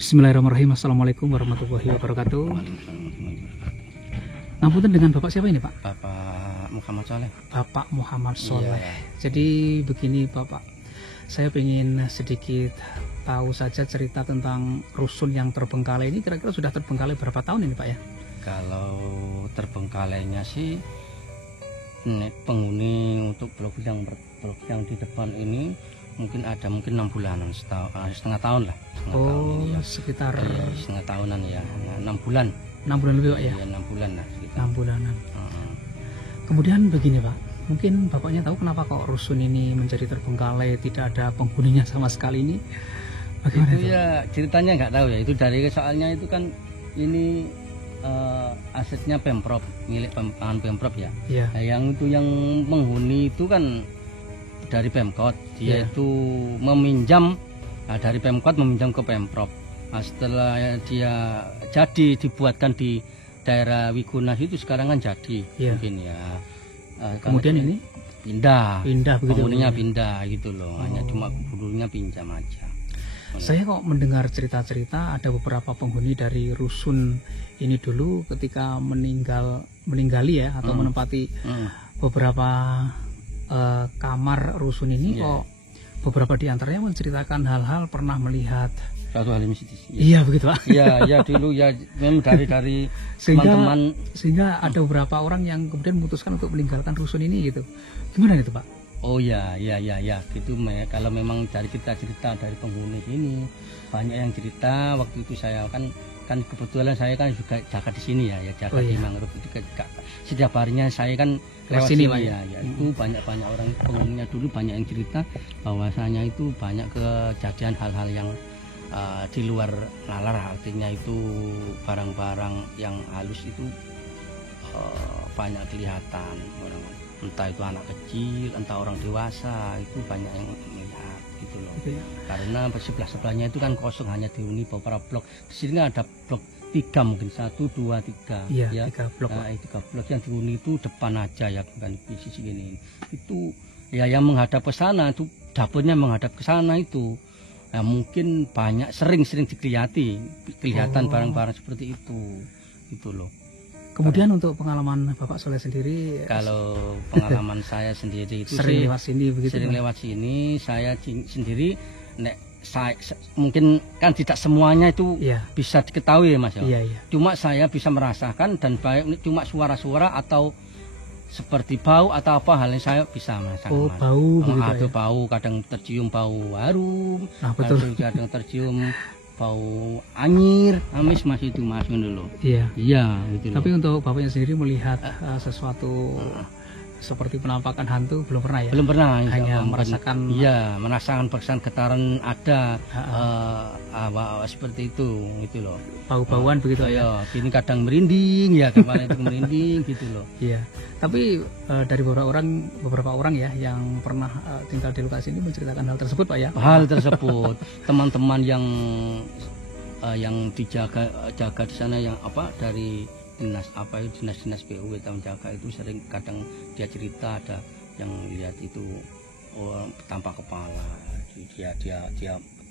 Bismillahirrahmanirrahim. Assalamualaikum warahmatullahi wabarakatuh. Ngapunten, dengan Bapak siapa ini, Pak? Bapak Muhammad Soleh. Bapak Muhammad Soleh. Iya. Jadi begini, Bapak, saya ingin sedikit tahu saja cerita tentang rusun yang terbengkalai ini. Kira-kira sudah terbengkalai berapa tahun ini, Pak ya? Kalau terbengkalainya sih penghuni untuk blok yang di depan ini mungkin 6 bulanan, setengah tahun lah. Oh, tahun, ya. sekitar Setengah tahunan ya, 6 bulan. 6 bulan lebih, Pak ya? Iya, 6 bulan lah. 6 bulanan. Kemudian begini, Pak, mungkin Bapaknya tahu kenapa kok rusun ini menjadi terbengkalai, tidak ada penghuninya sama sekali ini? Bagaimana itu? Ya ceritanya nggak tahu ya, itu dari soalnya itu kan ini asetnya Pemprov, milik Pemprov ya. Iya. Nah, yang menghuni itu kan dari Pemkot, dia itu meminjam dari Pemkot meminjam ke Pemprov. Nah, setelah dia jadi dibuatkan di daerah Wigunas itu sekarang kan jadi mungkin ya. Kemudian ini pindah begitu, penghuninya pindah gitu loh. Hanya cuma dulunya pinjam aja. Saya kok mendengar cerita-cerita ada beberapa penghuni dari rusun ini dulu ketika meninggali ya, atau menempati beberapa kamar rusun ini, kok beberapa di antaranya menceritakan hal-hal pernah melihat suatu hal mistis. Iya begitu, Pak. Iya dulu ya, memang dari teman-teman, sehingga ada beberapa orang yang kemudian memutuskan untuk meninggalkan rusun ini gitu. Gimana itu, Pak? Oh ya gitu. Kalau memang dari cerita dari penghuni ini banyak yang cerita. Waktu itu saya kan kebetulan saya kan juga jaga di sini ya jaga di mangrove itu. Setiap harinya saya kan lewat sini ya. Itu banyak orang penghuninya dulu banyak yang cerita bahwasanya itu banyak kejadian hal-hal yang di luar nalar, artinya itu barang-barang yang halus itu banyak kelihatan orang, entah itu anak kecil, entah orang dewasa, itu banyak yang melihat gitu loh. Karena sebelah-sebelahnya itu kan kosong, hanya dihuni beberapa blok. Di sini kan ada blok 3 mungkin 1, 2, 3 ya. 3 blok. Nah, 3 blok yang dihuni itu depan aja ya, bukan di sisi ini. Itu ya yang menghadap ke sana itu dapurnya menghadap ke sana itu. Nah, mungkin sering kelihatan barang-barang seperti itu gitu loh. Kemudian untuk pengalaman Bapak Soleh sendiri, kalau pengalaman saya sendiri itu sering lewat sini begitu. Sering lewat sini, saya sendiri mungkin kan tidak semuanya itu bisa diketahui ya, Mas. Cuma saya bisa merasakan, dan baik cuma suara-suara atau seperti bau atau apa halnya saya bisa merasakan. Oh, Mas. Bau begitu atau bau, kadang tercium bau harum, kadang tercium bau anyir, amis Mas, itu Mas dulu. Iya gitu. Tapi untuk Bapaknya sendiri melihat sesuatu seperti penampakan hantu belum pernah ya? Belum pernah. Hanya merasakan. Iya, merasakan perasaan getaran ada seperti itu gitu loh. Bau-bauan begitu ya. Ini kadang merinding ya, kemarin itu merinding gitu loh. Iya. Tapi dari beberapa orang ya yang pernah tinggal di lokasi ini menceritakan hal tersebut, Pak ya. Hal tersebut teman-teman yang jaga di sana, yang dari dinas PUW menjaga itu, sering kadang dia cerita ada yang lihat itu tanpa kepala, dia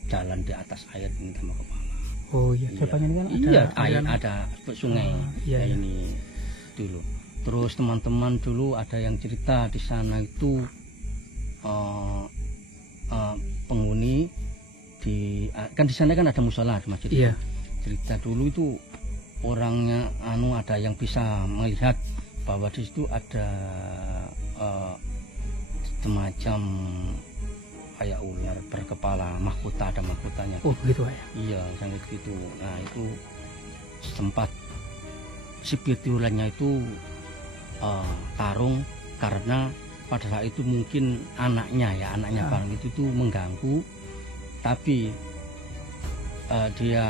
jalan di atas air ini tanpa kepala. Oh iya, depannya ini kan ada sungai ini dulu. Terus teman-teman dulu ada yang cerita di sana itu penghuni kan di sana kan ada musola di masjid. Iya. Cerita dulu itu orangnya ada yang bisa melihat bahwa di situ ada semacam kayak ular berkepala, mahkota, ada mahkotanya. Oh begitu ya? Iya, sangat gitu. Nah itu sempat spiritualnya itu tarung, karena pada saat itu mungkin anaknya barang itu tuh mengganggu, tapi dia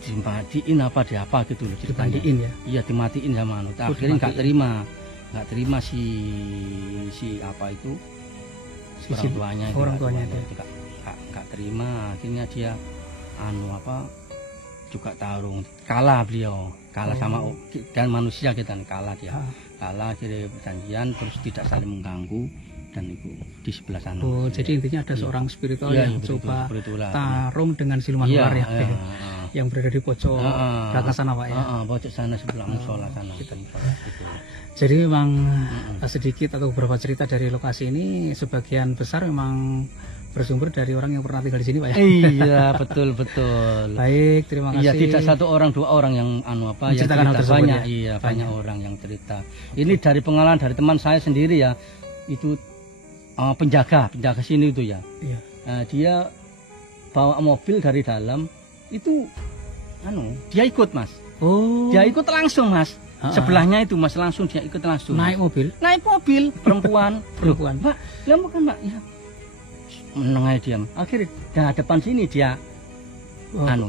dimatiin apa gitu loh ceritanya. Dimatiin ya? Iya, dimatiin sama akhirnya nggak terima si apa itu orang tuanya nggak terima, akhirnya dia juga tarung, kalah sama dan manusia, kita kalah dia. Kalah, akhirnya perjanjian, terus tidak saling mengganggu. dan itu di sebelah sana. Oh, jadi intinya ada seorang spiritual Iya, yang coba spiritual. tarung dengan siluman Iya, ular ya. iya, Yang berada di pojok belakang sana Pak ya. Pojok sana sebelah musola sana. Gitu. Jadi memang sedikit atau beberapa cerita dari lokasi ini sebagian besar memang bersumber dari orang yang pernah tinggal di sini Pak ya. Iya, betul. Baik, terima kasih. Iya, tidak satu orang, dua orang yang yang cerita banyak. Ya? Iya, banyak orang yang cerita. Ini dari pengalaman dari teman saya sendiri ya. Itu penjaga sini itu ya. Iya. Nah, dia bawa mobil dari dalam itu dia ikut Mas. Oh. Dia ikut langsung Mas. Sebelahnya itu Mas langsung dia ikut langsung. Naik mobil perempuan. Mbak, lah bukan Mbak ya. Menengah diam. Akhirnya depan sini dia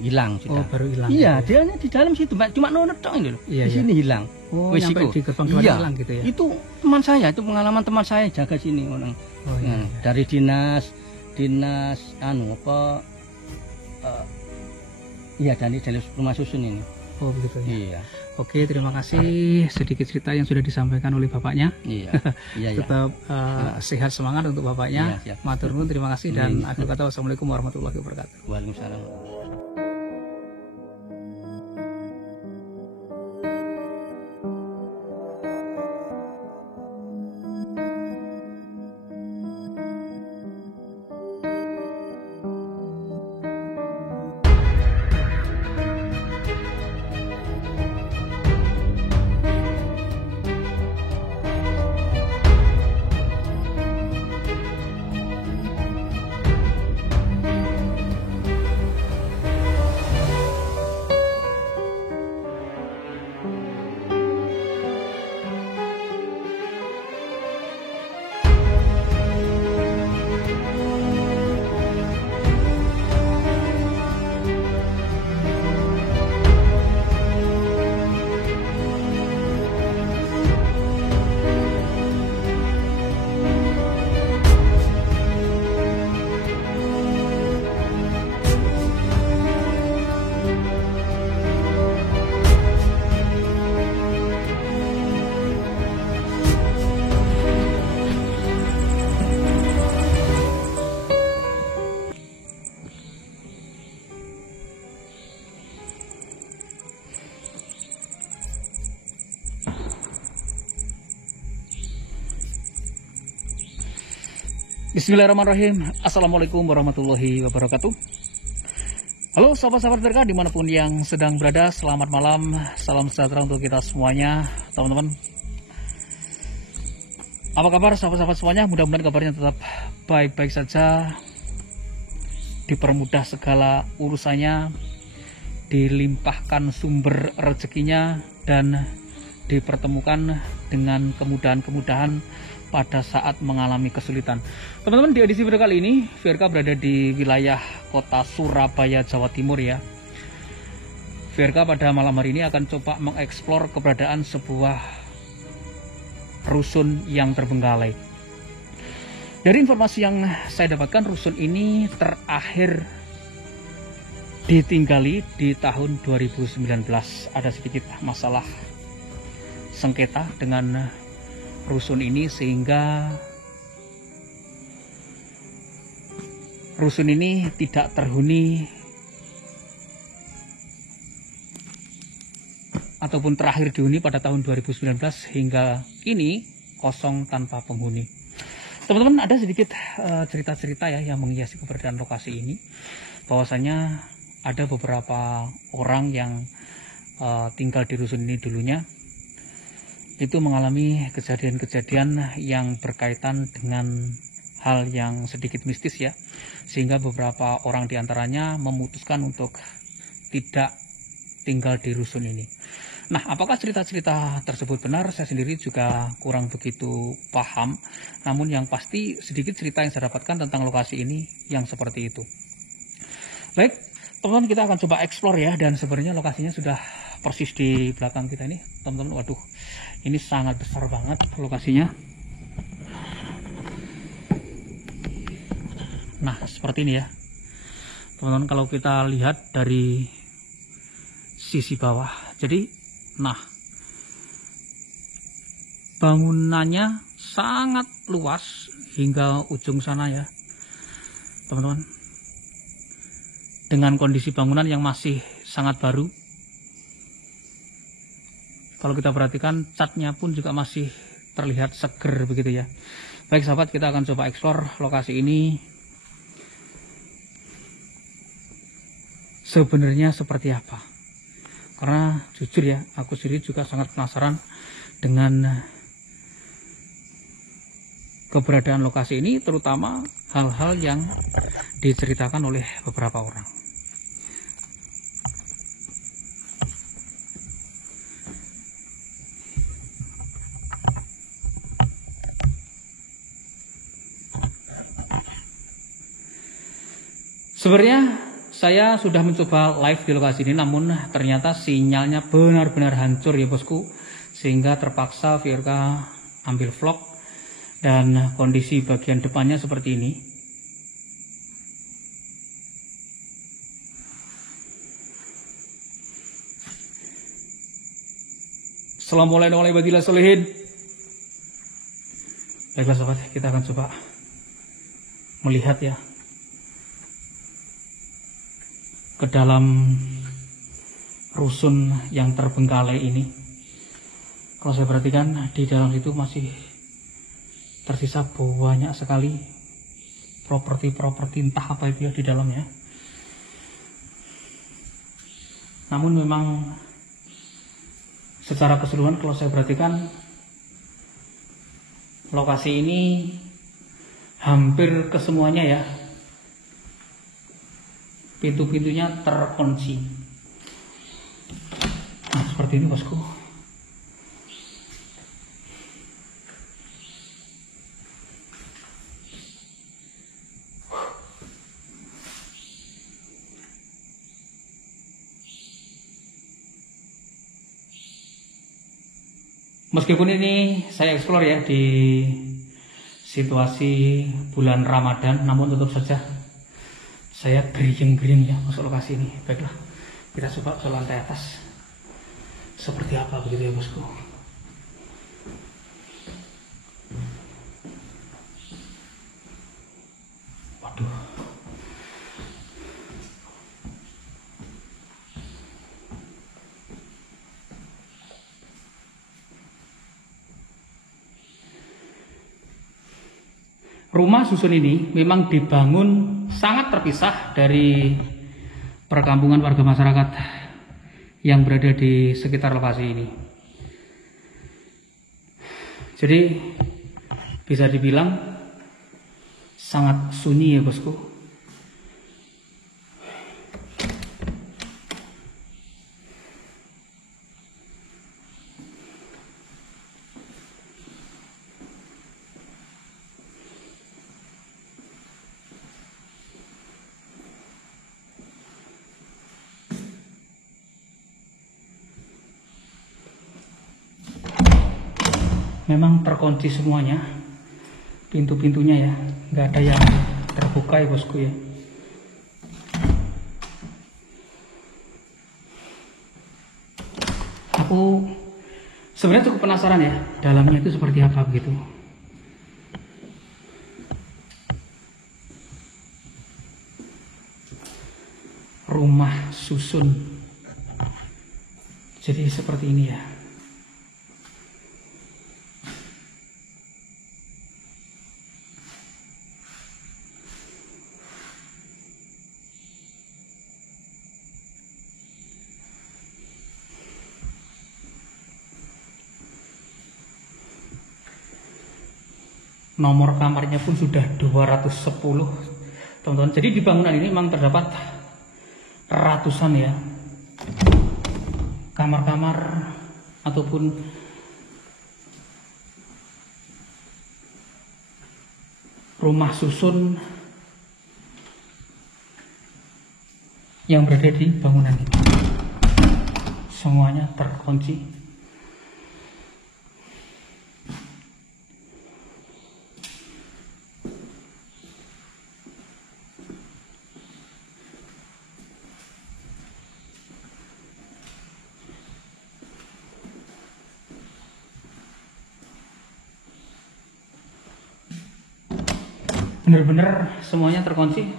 hilang sudah. Oh, baru hilang. Iya, dia di dalam situ Mbak, cuma nonet tok ini loh. Iya, di sini hilang. Oh, nyampe di gerbang hilang gitu ya. Itu teman saya, itu pengalaman teman saya jaga sini orang. Oh, iya. Dari dinas dari rumah susun ini. Oh, begitu ya. Iya. Oke, terima kasih sedikit cerita yang sudah disampaikan oleh bapaknya. Iya. Tetap sehat semangat untuk bapaknya. Iya, matur nuwun, terima kasih dan akhir kata wassalamualaikum warahmatullahi wabarakatuh. Waalaikumsalam. Bismillahirrahmanirrahim. Assalamualaikum warahmatullahi wabarakatuh. Halo sahabat-sahabat berkah dimanapun yang sedang berada, selamat malam, salam sejahtera untuk kita semuanya teman-teman. Apa kabar sahabat-sahabat semuanya? Mudah-mudahan kabarnya tetap baik-baik saja, dipermudah segala urusannya, dilimpahkan sumber rezekinya, dan dipertemukan dengan kemudahan-kemudahan pada saat mengalami kesulitan. Teman-teman, di edisi video kali ini VRK berada di wilayah kota Surabaya, Jawa Timur ya. VRK pada malam hari ini akan coba mengeksplor keberadaan sebuah rusun yang terbengkalai. Dari informasi yang saya dapatkan, rusun ini terakhir ditinggali di tahun 2019. Ada sedikit masalah sengketa dengan rusun ini sehingga rusun ini tidak terhuni ataupun terakhir dihuni pada tahun 2019 hingga kini kosong tanpa penghuni. Teman-teman, ada sedikit cerita-cerita ya yang menghiasi keberadaan lokasi ini, bahwasanya ada beberapa orang yang tinggal di rusun ini dulunya itu mengalami kejadian-kejadian yang berkaitan dengan hal yang sedikit mistis ya, sehingga beberapa orang diantaranya memutuskan untuk tidak tinggal di rusun ini. Nah, apakah cerita-cerita tersebut benar? Saya sendiri juga kurang begitu paham, namun yang pasti sedikit cerita yang saya dapatkan tentang lokasi ini yang seperti itu. Baik, teman-teman, kita akan coba explore ya, dan sebenarnya lokasinya sudah persis di belakang kita ini, teman-teman. Waduh, ini sangat besar banget lokasinya. Nah, seperti ini ya teman-teman, kalau kita lihat dari sisi bawah. Jadi, nah, bangunannya sangat luas hingga ujung sana ya teman-teman, dengan kondisi bangunan yang masih sangat baru. Kalau kita perhatikan catnya pun juga masih terlihat seger begitu ya. Baik sahabat, kita akan coba eksplor lokasi ini sebenarnya seperti apa. Karena jujur ya, aku sendiri juga sangat penasaran dengan keberadaan lokasi ini, terutama hal-hal yang diceritakan oleh beberapa orang. Sebenarnya saya sudah mencoba live di lokasi ini, namun ternyata sinyalnya benar-benar hancur ya bosku, sehingga terpaksa VRK ambil vlog dan kondisi bagian depannya seperti ini. Assalamualaikum warahmatullahi wabarakatuh. Baiklah sobat, kita akan coba melihat ya ke dalam rusun yang terbengkalai ini. Kalau saya perhatikan di dalam situ masih tersisa banyak sekali properti entah apa itu ya di dalamnya. Namun memang secara keseluruhan kalau saya perhatikan lokasi ini hampir kesemuanya ya pintu-pintunya terkunci. Nah, seperti ini bosku. Meskipun ini saya eksplor ya di situasi bulan Ramadan, namun tetap saja saya geriang-geriang ya masuk lokasi ini. Baiklah, kita coba ke lantai atas seperti apa begitu ya bosku. Waduh, rumah susun ini memang dibangun sangat terpisah dari perkampungan warga masyarakat yang berada di sekitar lokasi ini. Jadi bisa dibilang sangat sunyi ya bosku. Memang terkunci semuanya pintu-pintunya ya, nggak ada yang terbuka ya bosku ya. Aku sebenarnya cukup penasaran ya dalamnya itu seperti apa begitu. Rumah susun jadi seperti ini ya. Nomor kamarnya pun sudah 210 teman-teman. Jadi di bangunan ini memang terdapat ratusan ya kamar-kamar ataupun rumah susun yang berada di bangunan ini. Semuanya terkunci. bener-bener semuanya terkunci,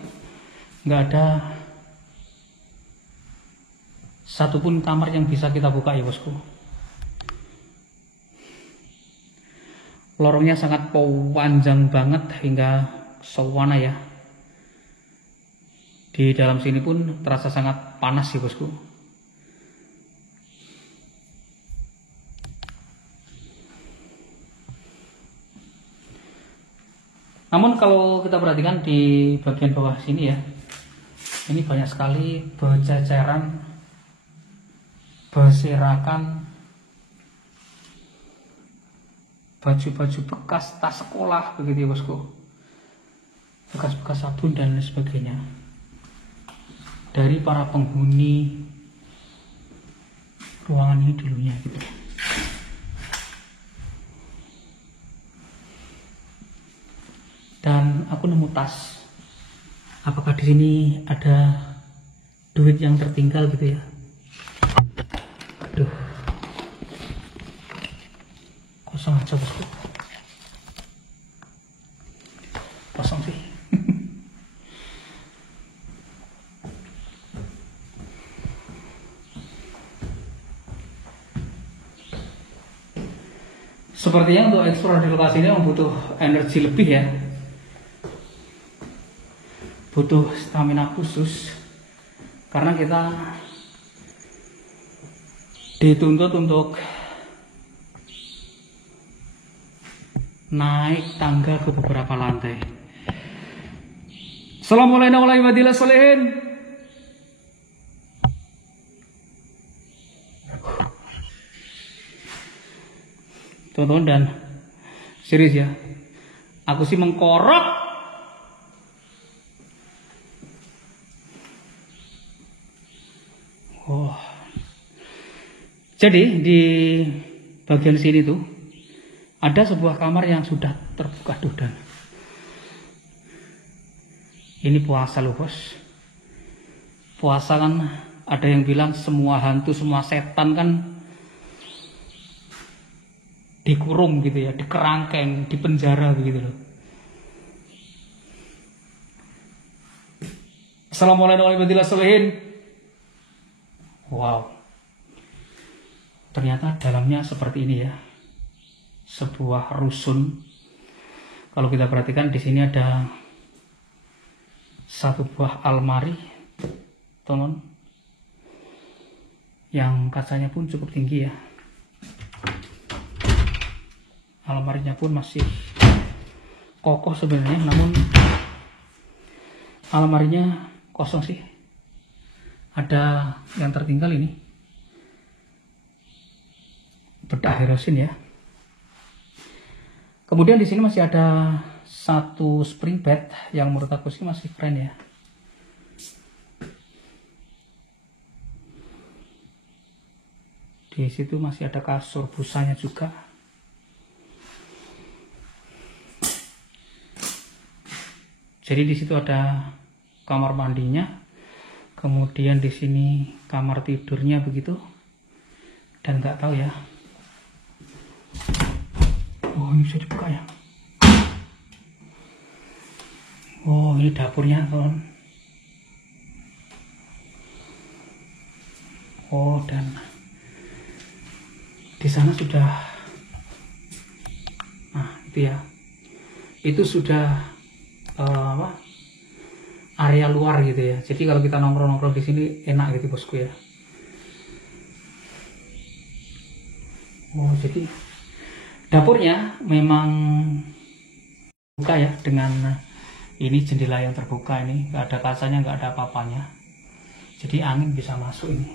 nggak ada satupun kamar yang bisa kita buka ya bosku. Lorongnya sangat panjang banget hingga sawana ya. Di dalam sini pun terasa sangat panas ya bosku. Namun kalau kita perhatikan di bagian bawah sini ya, ini banyak sekali berceceran, berserakan baju-baju bekas tas sekolah begitu ya bosku, bekas-bekas sabun dan lain sebagainya dari para penghuni ruangan ini dulunya gitu. Dan aku nemu tas. Apakah di sini ada duit yang tertinggal gitu ya? Aduh, kosong aja bosku. Kosong sih. Sepertinya untuk eksplor di lokasi ini butuh energi lebih ya. Butuh stamina khusus karena kita dituntut untuk naik tangga ke beberapa lantai. Assalamualaikum warahmatullahi wabarakatuh. Teman-teman dan serius ya, aku sih mengkorok. Oh, jadi di bagian sini tuh ada sebuah kamar yang sudah terbuka dan ini puasa loh bos. Puasa kan ada yang bilang semua hantu, semua setan kan dikurung gitu ya, dikerangkeng, dipenjara begitu loh. Assalamualaikum warahmatullahi wabarakatuh. Wow, ternyata dalamnya seperti ini ya, sebuah rusun. Kalau kita perhatikan di sini ada satu buah almari, teman, yang kacanya pun cukup tinggi ya. Almarinya pun masih kokoh sebenarnya, namun almarinya kosong sih. Ada yang tertinggal ini bedak herosin ya. Kemudian di sini masih ada satu spring bed yang menurut aku sih masih keren ya. Di situ masih ada kasur busanya juga. Jadi di situ ada kamar mandinya. Kemudian di sini kamar tidurnya begitu, dan nggak tahu ya. Oh, ini bisa dibuka ya. Oh, ini dapurnya, teman. Oh, dan di sana sudah, nah itu ya, itu sudah area luar gitu ya. Jadi kalau kita nongkrong-nongkrong di sini enak gitu bosku ya. Oh, jadi dapurnya memang buka ya, dengan ini jendela yang terbuka ini, nggak ada kacanya, nggak ada apa-apanya. Jadi angin bisa masuk ini.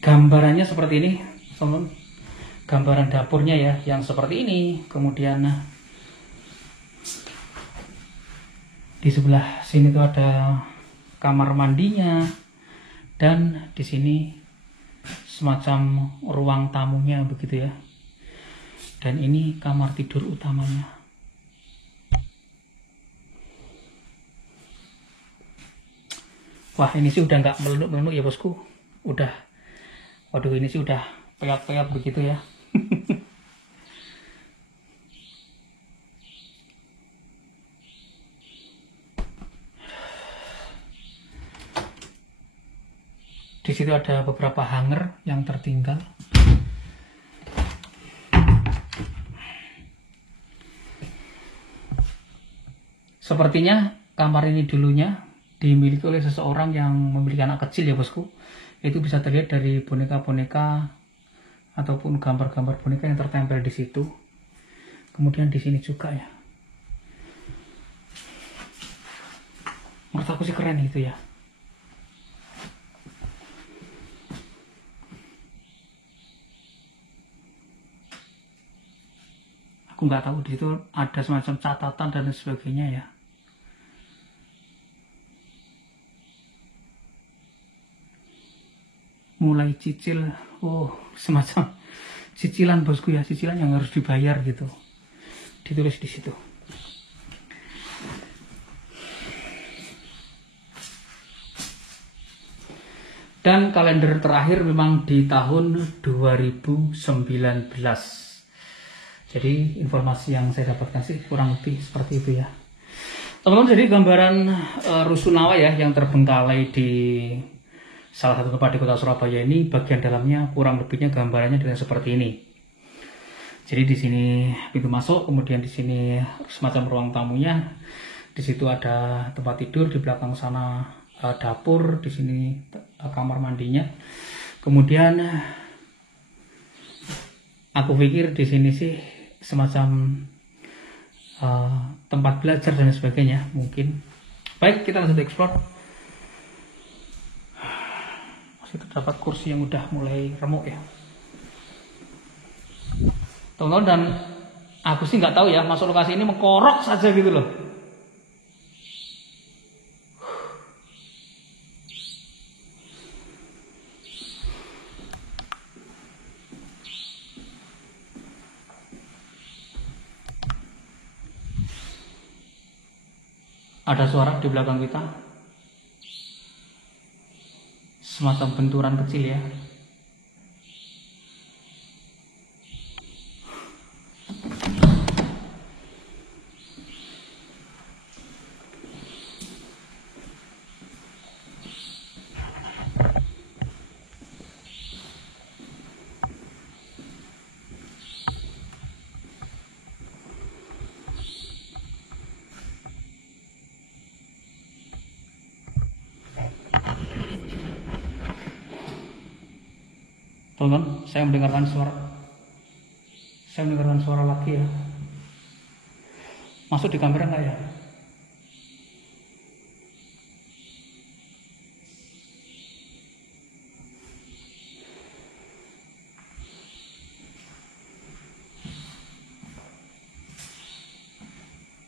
Gambarannya seperti ini, teman. Gambaran dapurnya ya, yang seperti ini. Kemudian di sebelah sini tuh ada kamar mandinya, dan di sini semacam ruang tamunya begitu ya. Dan ini kamar tidur utamanya. Wah, ini sih udah nggak melunuk-melunuk ya bosku. Udah, waduh, ini sih udah peyat-peyat begitu ya. Di situ ada beberapa hanger yang tertinggal. Sepertinya kamar ini dulunya dimiliki oleh seseorang yang memiliki anak kecil ya bosku. Itu bisa terlihat dari boneka-boneka ataupun gambar-gambar boneka yang tertempel di situ. Kemudian di sini juga ya. Menurut aku sih keren gitu ya. Aku nggak tahu di situ ada semacam catatan dan sebagainya ya. Mulai cicil, oh semacam cicilan bosku ya, cicilan yang harus dibayar gitu, ditulis di situ. Dan kalender terakhir memang di tahun 2019. Jadi informasi yang saya dapatkan sih kurang lebih seperti itu ya. Teman-teman, jadi gambaran Rusunawa ya yang terbengkalai di salah satu tempat di kota Surabaya ini, bagian dalamnya kurang lebihnya gambarannya dengan seperti ini. Jadi di sini pintu masuk, kemudian di sini semacam ruang tamunya. Di situ ada tempat tidur, di belakang sana dapur, di sini kamar mandinya. Kemudian aku pikir di sini sih semacam tempat belajar dan sebagainya mungkin. Baik, kita langsung explore. Terdapat kursi yang udah mulai remuk ya teman-teman, dan aku sih nggak tahu ya, masuk lokasi ini mengkorok saja gitu loh. Ada suara di belakang kita, semacam benturan kecil ya. Teman-teman, saya mendengarkan suara lagi ya. Masuk di kamera nggak ya?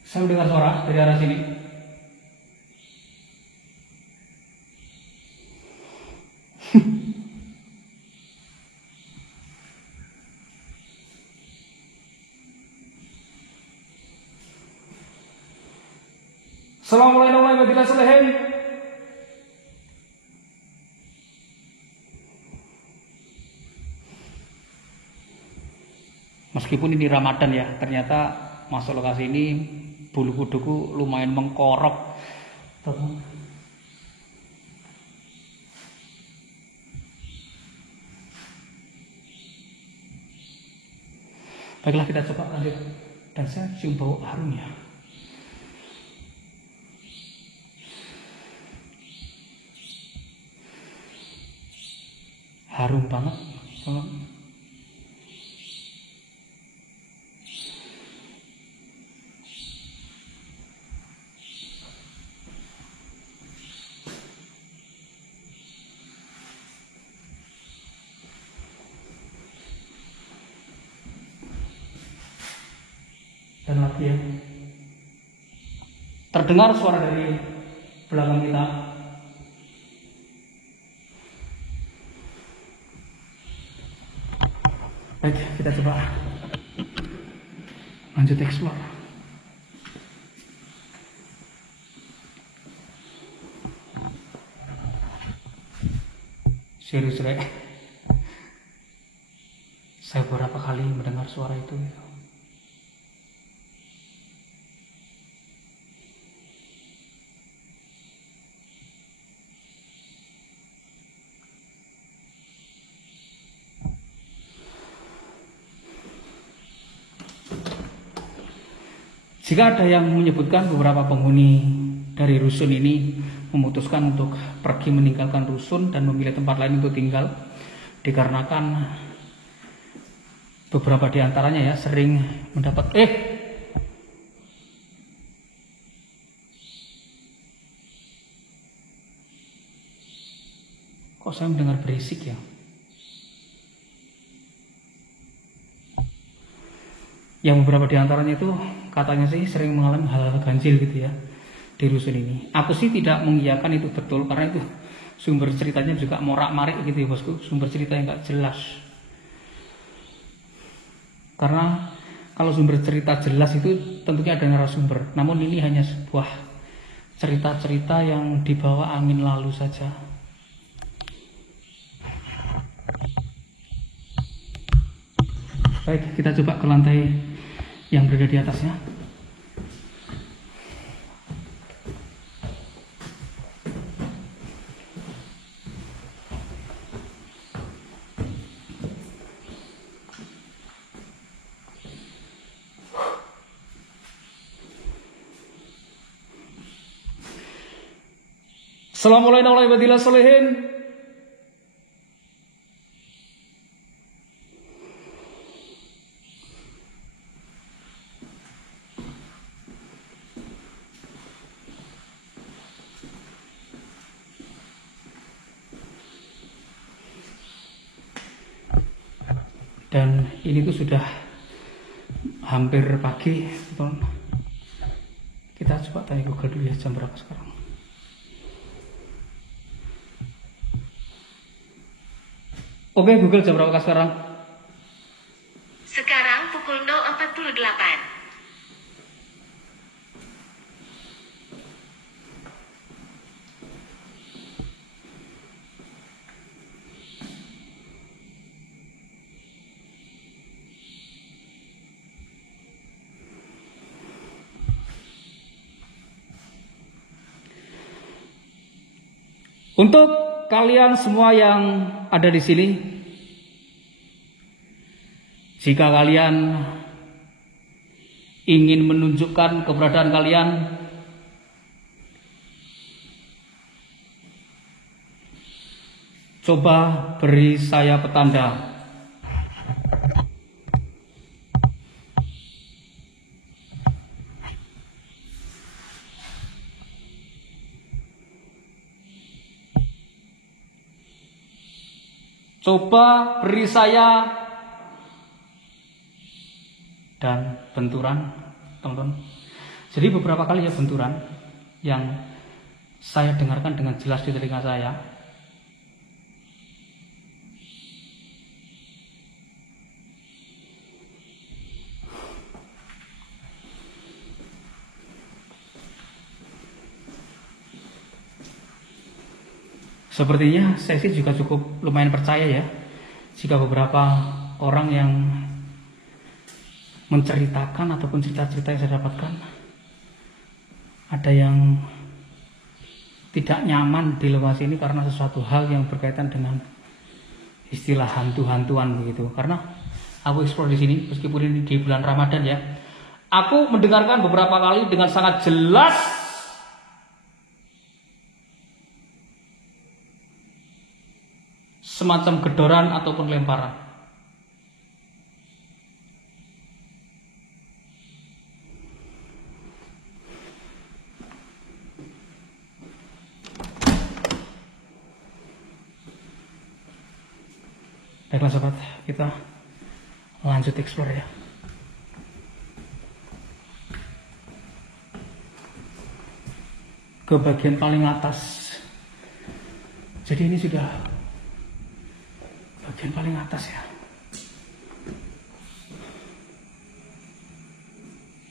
Saya mendengar suara dari arah sini. Assalamualaikum warahmatullahi wabarakatuh. Meskipun ini Ramadan ya, ternyata masuk lokasi ini bulu kuduku lumayan mengkorok. Baiklah, kita coba lanjut. Dan saya cium bau harum ya. Harum banget. Dan lagi ya, terdengar suara dari belakang kita. Baik, kita coba lanjut explore. Serius rek, saya beberapa kali mendengar suara itu gitu. Jika ada yang menyebutkan beberapa penghuni dari rusun ini memutuskan untuk pergi meninggalkan rusun dan memilih tempat lain untuk tinggal, dikarenakan beberapa di antaranya ya sering mendapat kok saya mendengar berisik ya? Yang beberapa di antaranya itu katanya sih sering mengalami hal-hal ganjil gitu ya di rusun ini. Aku sih tidak mengiyakan itu betul, karena itu sumber ceritanya juga morak-marik gitu ya bosku, sumber cerita yang gak jelas. Karena kalau sumber cerita jelas itu tentunya ada narasumber, namun ini hanya sebuah cerita-cerita yang dibawa angin lalu saja. Baik, kita coba ke lantai yang berada di atasnya. Assalamualaikum warahmatullahi wabarakatuh. Dan ini tuh sudah hampir pagi, teman. Kita coba tanya Google dulu ya, jam berapa sekarang. Oke Google, jam berapa sekarang? Sekarang pukul 0.48. Untuk kalian semua yang ada di sini, jika kalian ingin menunjukkan keberadaan kalian, coba beri saya petanda. Coba beri saya, dan benturan, teman-teman. Jadi beberapa kali ya benturan yang saya dengarkan dengan jelas di telinga saya. Sepertinya saya sih juga cukup lumayan percaya ya, jika beberapa orang yang menceritakan ataupun cerita-cerita yang saya dapatkan, ada yang tidak nyaman di lokasi ini karena sesuatu hal yang berkaitan dengan istilah hantu-hantuan begitu. Karena aku eksplor di sini, meskipun ini di bulan Ramadan ya, aku mendengarkan beberapa kali dengan sangat jelas semacam gedoran ataupun lemparan. Baiklah sobat, kita lanjut explore ya. Ke bagian paling atas. Jadi ini sudah bagian paling atas ya.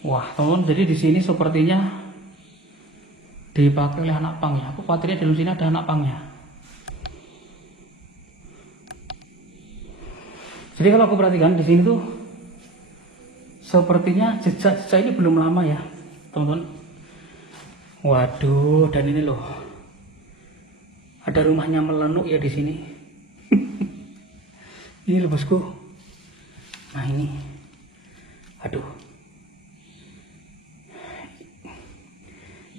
Wah, teman, jadi di sini sepertinya dipakai oleh anak pang ya. Aku khawatirnya di dalam sini ada anak pangnya. Jadi kalau aku perhatikan di sini tuh sepertinya jejak-jejak ini belum lama ya, teman-teman. Waduh, dan ini loh, ada rumahnya melenuk ya di sini. Ini loh bosku. Nah ini, aduh,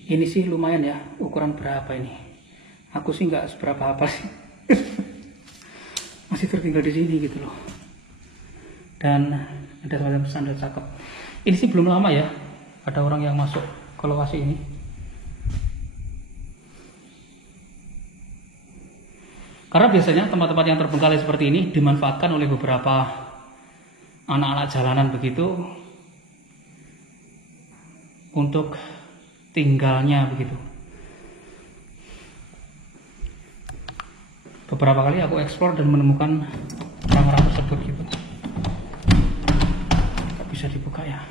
Ini sih lumayan ya, ukuran berapa ini? Aku sih nggak seberapa apa sih. Masih tertinggal di sini gitu loh. Dan ada semacam pesan dan cakep. Ini sih belum lama ya, ada orang yang masuk ke lokasi ini. Karena biasanya tempat-tempat yang terbengkalai seperti ini dimanfaatkan oleh beberapa anak-anak jalanan begitu untuk tinggalnya begitu. Beberapa kali aku eksplor dan menemukan orang-orang tersebut gitu. Gak bisa dibuka ya.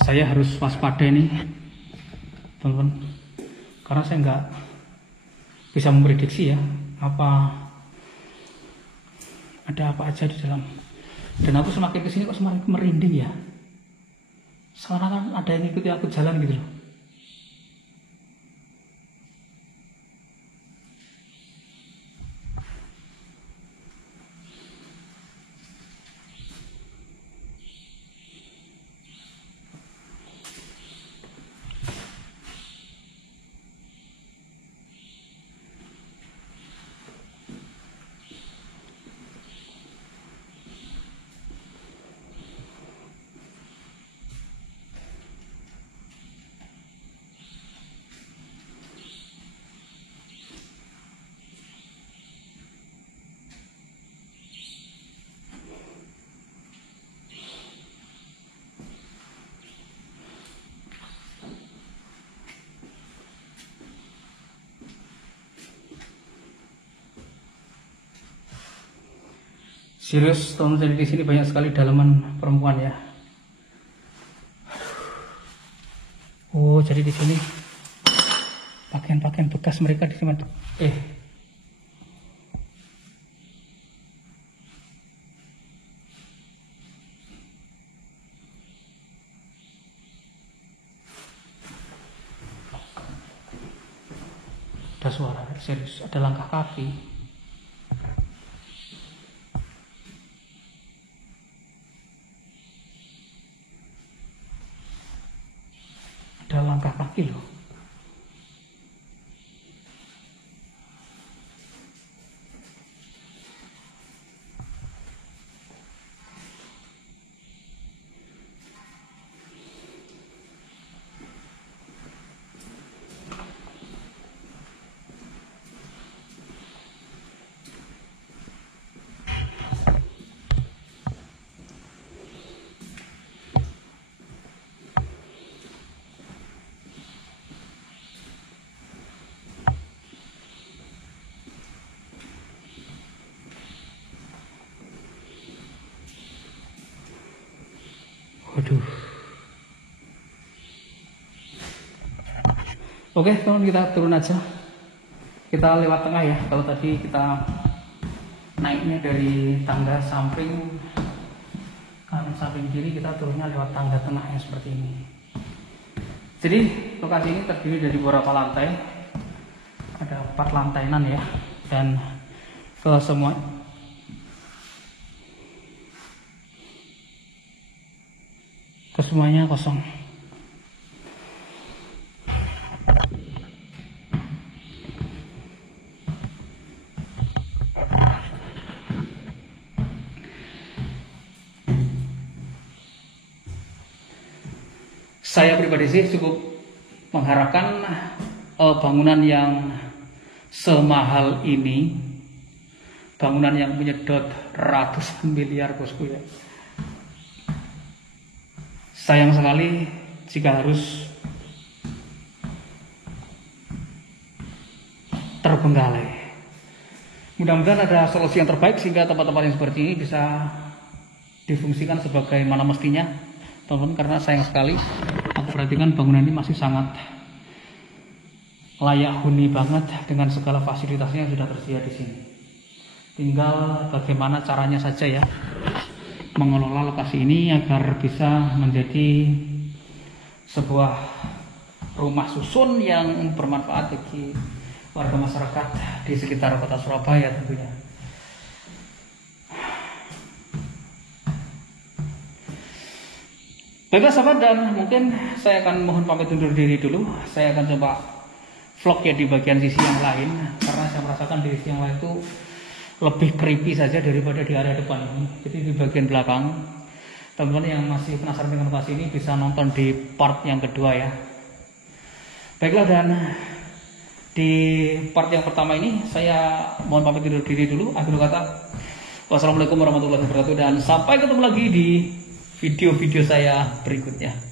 Saya harus waspada ini, teman-teman, karena saya nggak bisa memprediksi ya apa ada apa aja di dalam. Dan aku semakin kesini kok semakin merinding ya. Sekarang ada yang ikuti aku jalan gitu loh. Serius, teman-teman, di sini banyak sekali dalaman perempuan ya. Oh, jadi di sini pakaian-pakaian bekas mereka disimpan. Ada suara, serius, ada langkah kaki. Ada langkah kaki loh. Waduh. Oke, teman, kita turun aja. Kita lewat tengah ya. Kalau tadi kita naiknya dari tangga samping kanan samping kiri, kita turunnya lewat tangga tengah yang seperti ini. Jadi lokasi ini terdiri dari beberapa lantai. Ada 4 lantainan ya. Dan kesemuanya kosong. Saya pribadi sih cukup menghargai mengharapkan bangunan yang semahal ini, bangunan yang menyedot ratusan miliar bosku ya. Sayang sekali jika harus terbengkalai. Mudah-mudahan ada solusi yang terbaik sehingga tempat-tempat yang seperti ini bisa difungsikan sebagaimana mestinya, teman-teman. Karena sayang sekali, aku perhatikan bangunan ini masih sangat layak huni banget dengan segala fasilitasnya yang sudah tersedia di sini. Tinggal bagaimana caranya saja ya mengelola lokasi ini agar bisa menjadi sebuah rumah susun yang bermanfaat bagi warga masyarakat di sekitar kota Surabaya tentunya. Baiklah sahabat, dan mungkin saya akan mohon pamit undur diri dulu. Saya akan coba vlog ya di bagian sisi yang lain, karena saya merasakan di sisi yang lain itu lebih creepy saja daripada di area depan ini. Jadi di bagian belakang, teman-teman yang masih penasaran dengan lokasi ini bisa nonton di part yang kedua ya. Baiklah, dan di part yang pertama ini saya mohon pamit undur diri dulu. Akhirul kata, wassalamualaikum warahmatullahi wabarakatuh, dan sampai ketemu lagi di video-video saya berikutnya.